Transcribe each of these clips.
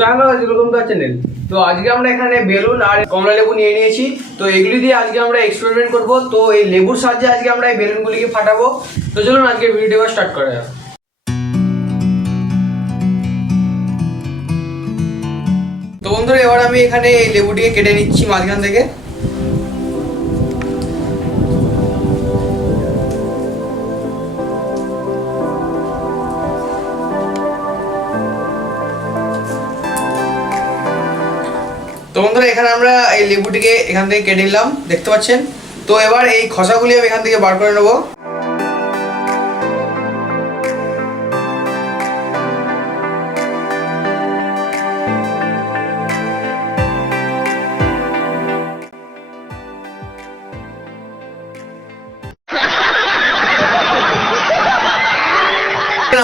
চলো যেরকম তো চ্যানেল। তো আজকে আমরা এখানে বেলুন আর কমলা লেবু নিয়ে নিয়েছি। তো এগুলি দিয়ে আজকে আমরা এক্সপেরিমেন্ট করব। তো এই লেবুর সাহায্যে আজকে আমরা এই বেলুনগুলিকে ফাটাবো। তো চলুন আজকে ভিডিওটা স্টার্ট করা যাক। তো বন্ধুরা এবার আমি এখানে এই লেবুটিকে কেটে নিচ্ছি মাঝখান থেকে। তো বন্ধুরা এখানে আমরা এই লেবুটিকে এখান থেকে কেটে নিলাম, দেখতে পাচ্ছেন। তো এবার এই খোসাগুলি আমি এখান থেকে বার করে নেব।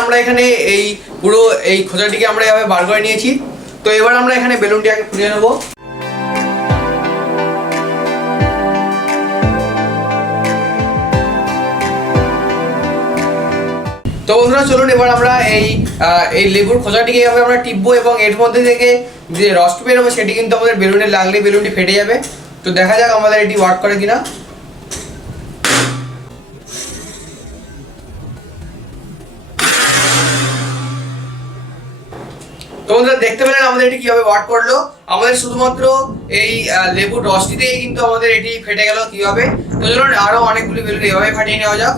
আমরা এখানে এই পুরো এই খোসাটিকে আমরা এভাবে বার করে নিয়েছি। তো এবার আমরা এখানে বেলুনটি আগে ফুলিয়ে নেব। তো বন্ধুরা চলুন এবার আমরা এই লেবুর খোসাটিকে এভাবে আমরা টিপবো এবং এর মধ্যে থেকে যে রসটি বেরোবে সেটি কিন্তু আমাদের বেলুনে লাগলে বেলুনটি ফেটে যাবে। তো দেখা যাক আমাদের এটি ওয়ার্ক করে কিনা। তো বন্ধুরা দেখতে পেলেন আমাদের এটি কিভাবে ওয়ার্ক করলো। আমাদের শুধুমাত্র এই লেবুর রসটিতেই কিন্তু আমাদের এটি ফেটে গেল কিভাবে। তো চলুন আরো অনেকগুলি বেলুন এভাবে ফাটিয়ে নেওয়া যাক।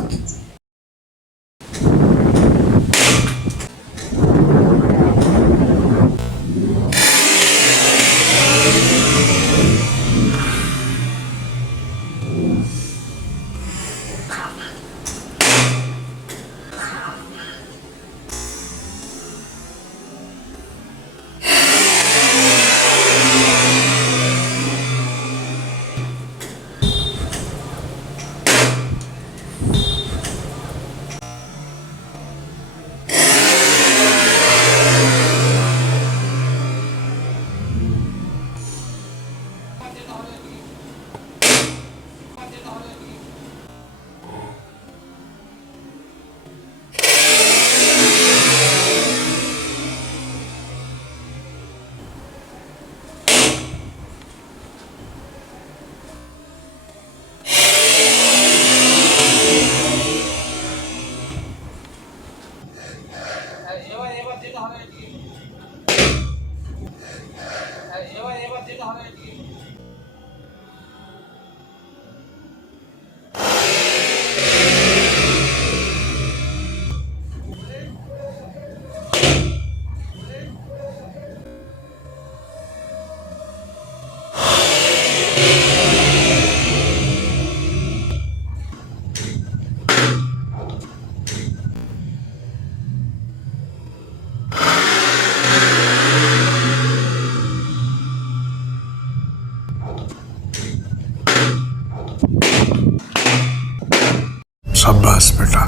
शाबाश बेटा,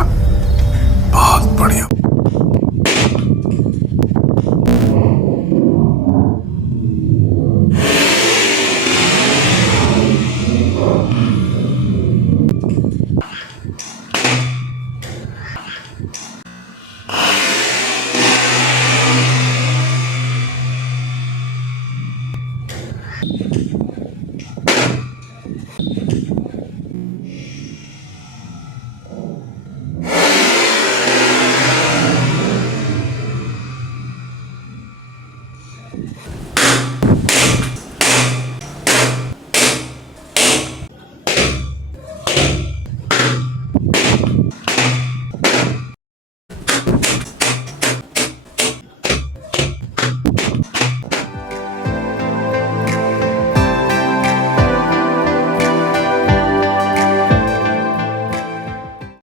बहुत बढ़िया।